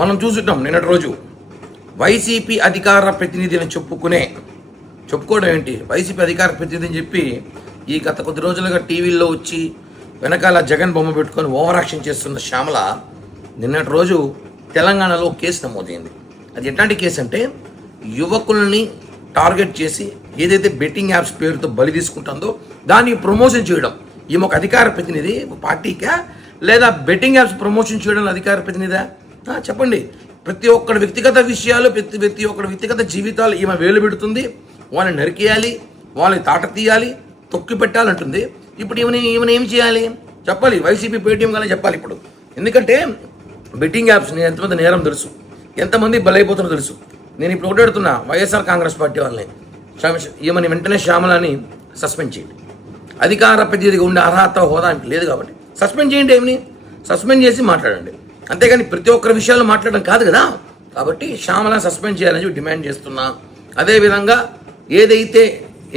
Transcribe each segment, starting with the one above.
మనం చూసుంటాం నిన్నటి రోజు వైసీపీ అధికార ప్రతినిధి అని చెప్పుకోవడం ఏంటి, వైసీపీ అధికార ప్రతినిధి అని చెప్పి ఈ గత కొద్ది రోజులుగా టీవీల్లో వచ్చి వెనకాల జగన్ బొమ్మ పెట్టుకొని ఓవర్ యాక్షన్ చేస్తున్న శ్యామల నిన్నటి రోజు తెలంగాణలో కేసు నమోదైంది. అది ఎట్లాంటి కేసు అంటే, యువకుల్ని టార్గెట్ చేసి ఏదైతే బెట్టింగ్ యాప్స్ పేరుతో బలి తీసుకుంటుందో దాన్ని ప్రమోషన్ చేయడం. ఈమె ఒక అధికార ప్రతినిధి పార్టీకా, లేదా బెట్టింగ్ యాప్స్ ప్రమోషన్ చేయడం అధికార ప్రతినిధా? చెప్పండి. ప్రతి ఒక్కరి వ్యక్తిగత విషయాలు, ప్రతి ఒక్కరి వ్యక్తిగత జీవితాలు ఈమె వేలు పెడుతుంది. వాళ్ళని నరికేయాలి, వాళ్ళని తాట తీయాలి, తొక్కి పెట్టాలంటుంది. ఇప్పుడు ఈమెను ఏం చేయాలి చెప్పాలి. వైసీపీ పేటీఎం కానీ చెప్పాలి ఇప్పుడు. ఎందుకంటే బెట్టింగ్ యాప్స్ ఎంతమంది నేరం తెలుసు, ఎంతమంది బలైపోతున్నారో తెలుసు. నేను ఇప్పుడు ఒకటి వైఎస్ఆర్ కాంగ్రెస్ పార్టీ వాళ్ళని, ఈమెని వెంటనే శ్యామలని సస్పెండ్ చేయండి. అధికార ప్రతినిధిగా ఉండే అర్హత హోదా లేదు కాబట్టి సస్పెండ్ చేయండి. ఏమిని సస్పెండ్ చేసి మాట్లాడండి, అంతేగాని ప్రతి ఒక్కరి విషయాలు మాట్లాడడం కాదు కదా. కాబట్టి శ్యామలను సస్పెండ్ చేయాలని డిమాండ్ చేస్తున్నా. అదేవిధంగా ఏదైతే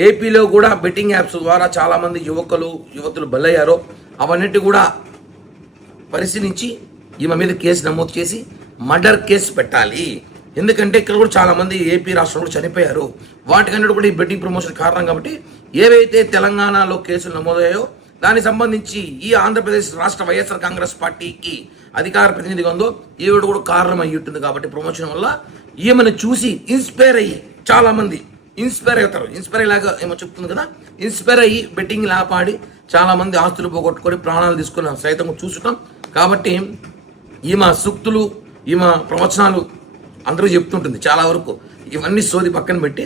ఏపీలో కూడా బెట్టింగ్ యాప్స్ ద్వారా చాలామంది యువతులు బలయ్యారో అవన్నిటి కూడా పరిశీలించి ఈమె మీద కేసు నమోదు చేసి మర్డర్ కేసు పెట్టాలి. ఎందుకంటే ఇక్కడ కూడా చాలామంది ఏపీ రాష్ట్రంలో చనిపోయారు. వాటికన్నిటి కూడా ఈ బెట్టింగ్ ప్రమోషన్ కారణం. కాబట్టి ఏవైతే తెలంగాణలో కేసులు నమోదయ్యాయో దానికి సంబంధించి ఈ ఆంధ్రప్రదేశ్ రాష్ట్ర వైఎస్ఆర్ కాంగ్రెస్ పార్టీకి అధికార ప్రతినిధిగా ఉందో ఈవిడ కూడా కారణం అయ్యి ఉంటుంది. కాబట్టి ప్రమోషన్ వల్ల ఈమెను చూసి ఇన్స్పైర్ అయ్యి చాలామంది ఇన్స్పైర్ అవుతారు. ఇన్స్పైర్ అయ్యేలాగా ఏమో చెప్తుంది కదా, ఇన్స్పైర్ అయ్యి బెట్టింగ్ లాపాడి చాలామంది ఆస్తులు పోగొట్టుకొని ప్రాణాలు తీసుకుని సైతం చూసుకుంటాం. కాబట్టి ఈమె సూక్తులు, ఈమె ప్రవచనాలు అందరూ చెప్తుంటుంది చాలా వరకు. ఇవన్నీ సోది పక్కన పెట్టి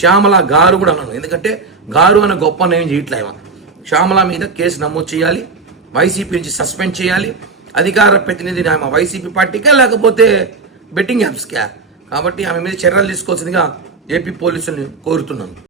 శ్యామల గారు కూడా అన్నాను. ఎందుకంటే గారు అనే గొప్ప నేమ్ చేయట్లే. శ్యామల మీద కేసు నమోదు చేయాలి, వైసీపీ నుంచి సస్పెండ్ చేయాలి. అధికార ప్రతినిధిని ఆమె వైసీపీ పార్టీకా లేకపోతే బెట్టింగ్ యాప్స్కా? కాబట్టి ఆమె మీద చర్యలు తీసుకోవాల్సిందిగా ఏపీ పోలీసుల్ని కోరుతున్నాను.